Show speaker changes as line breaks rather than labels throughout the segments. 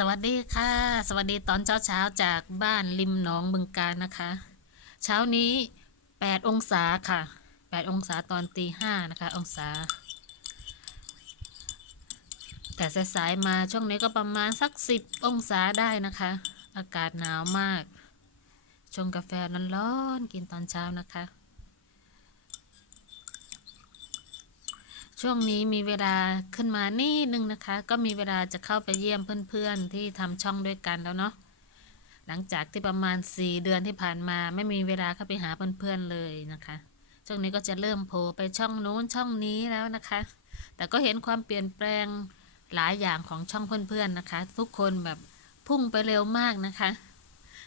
สวัสดีค่ะ สวัสดีตอนเช้าเช้าจากบ้านริมหนองบึงการนะคะ เช้านี้ 8 องศาค่ะ 8 องศาตอนตีห้านะคะ องศา แต่สายๆมาช่วงนี้ก็ประมาณสัก 10 องศาได้นะคะ อากาศหนาวมาก ชงกาแฟร้อนๆกินตอนเช้านะคะ ช่วงนี้มีเวลาขึ้นมานิดนึงนะคะ ก็มีเวลาจะเข้าไปเยี่ยมเพื่อนๆที่ทำช่องด้วยกันแล้วเนาะหลังจากที่ประมาณ 4 เดือนที่ผ่านมา ไม่มีเวลาเข้าไปหาเพื่อนๆเลยนะคะ ช่วงนี้ก็จะเริ่มโผล่ไปช่องนู้นช่องนี้แล้วนะคะ แต่ก็เห็นความเปลี่ยนแปลงหลายอย่างของช่องเพื่อนๆนะคะ ทุกคนแบบพุ่งไปเร็วมากนะคะ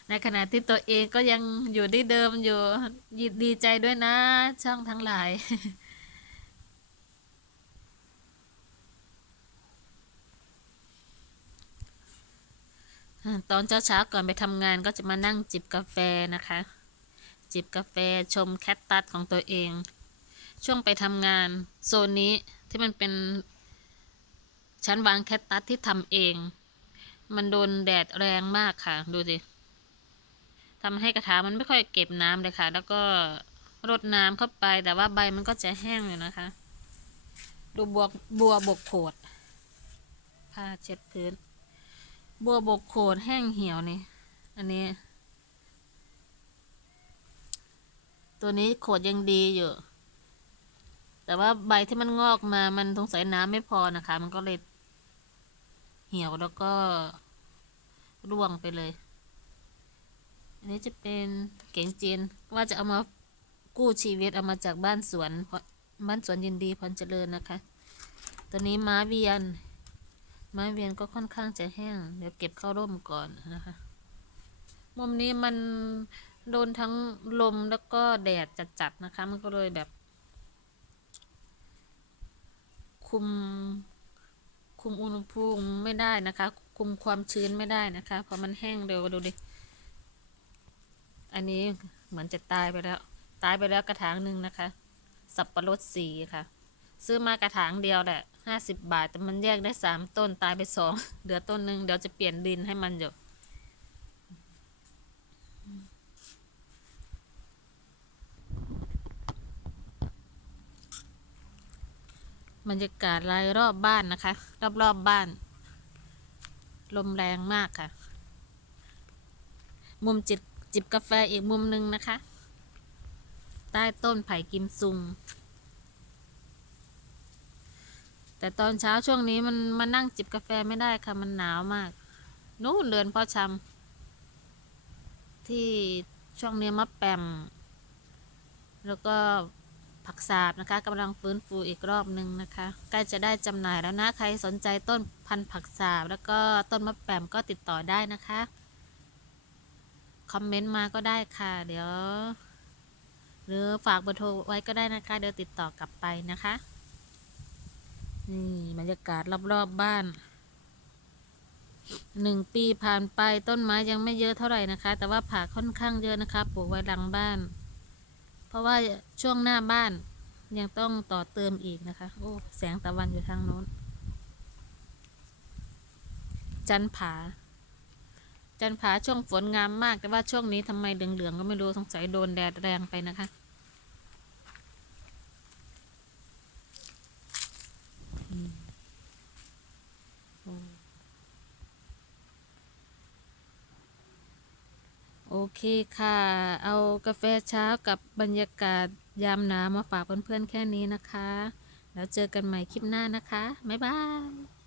ในขณะที่ตัวเองก็ยังอยู่ที่เดิมอยู่ดีใจด้วยนะ ช่องทั้งหลาย ตอนเช้าๆก่อนไปทำงานก็จะมานั่งจิบกาแฟนะคะ จิบกาแฟชมแคตตัสของตัวเอง ช่วงไปทำงานโซนนี้ที่มันเป็นชั้นวางแคตตัสที่ทำเอง มันโดนแดดแรงมากค่ะ ดูสิทำให้กระถางมันไม่ค่อยเก็บน้ำเลยค่ะ แล้วก็รดน้ำเข้าไปแต่ว่าใบมันก็จะแห้งอยู่นะคะ ดูบัวบัวบกโขดผ้าเช็ดพื้น บัวบกโขดแห้งเหี่ยวนี่ อันนี้ ตัวนี้โขดยังดีอยู่ แต่ว่าใบที่มันงอกมา มันสงสัยน้ำไม่พอนะคะ มันก็เลย เหี่ยวแล้วก็ร่วงไปเลย อันนี้จะเป็นเก๋งจีนว่าจะเอามากู้ชีวิตเอามาจากบ้านสวนบ้านสวนยินดีพรเจริญนะคะ ตัวนี้ม้าเวียน ไม้เวียนก็ค่อนข้างจะแห้ง เดี๋ยวเก็บเข้าร่มก่อนนะคะ มุมนี้มันโดนทั้งลมแล้วก็แดดจัดๆนะคะ มันก็เลยแบบ คุม คุมอุณหภูมิไม่ได้นะคะ คุมความชื้นไม่ได้นะคะ เพราะมันแห้งเร็วดูดิ อันนี้เหมือนจะตายไปแล้ว ตายไปแล้วกระถางหนึ่งนะคะ สับปะรดสีค่ะ ซื้อมากระถางเดียวแหละ ห้าสิบบาท แต่มันแยกได้สามต้นตายไปสองเหลือต้นหนึ่งเดี๋ยวจะเปลี่ยนดินให้มันอยู่บรรยากาศรายรอบบ้านนะคะ รอบๆบบ้าน ลมแรงมากค่ะ มุมจิบจิบกาแฟอีกมุมหนึ่งนะคะ ใต้ต้นไผ่กิมซุง แต่ตอนเช้าช่วงนี้มันมานั่งจิบกาแฟไม่ได้ค่ะ มันหนาวมาก นู่นเรือนพ่อชำที่ช่วงนี้มะแปมแล้วก็ผักสาบนะคะกำลังฟื้นฟูอีกรอบหนึ่งนะคะใกล้จะได้จำหน่ายแล้วนะ ใครสนใจต้นพันธุ์ผักสาบ แล้วก็ต้นมะแปมก็ติดต่อได้นะคะคอมเมนต์มาก็ได้ค่ะ เดี๋ยว หรือฝากเบอร์โทรไว้ก็ได้นะคะ เดี๋ยวติดต่อกลับไปนะคะ นี่บรรยากาศรอบๆบบ้านหนึ่งปีผ่านไปต้นไม้ยังไม่เยอะเท่าไหร่นะคะ แต่ว่าผักค่อนข้างเยอะนะคะปลูกไว้หลังบ้าน เพราะว่าช่วงหน้าบ้านยังต้องต่อเติมอีกนะคะ โอ้แสงตะวันอยู่ทางโน้น จันผา จันผาช่วงฝนงามมากแต่ว่าช่วงนี้ทำไมเหลืองๆก็ไม่รู้สงสัยโดนแดดแรงไปนะคะ โอเคค่ะ เอากาแฟเช้ากับบรรยากาศยามหนาวมาฝากเพื่อนๆแค่นี้นะคะ แล้วเจอกันใหม่คลิปหน้านะคะ บ๊ายบาย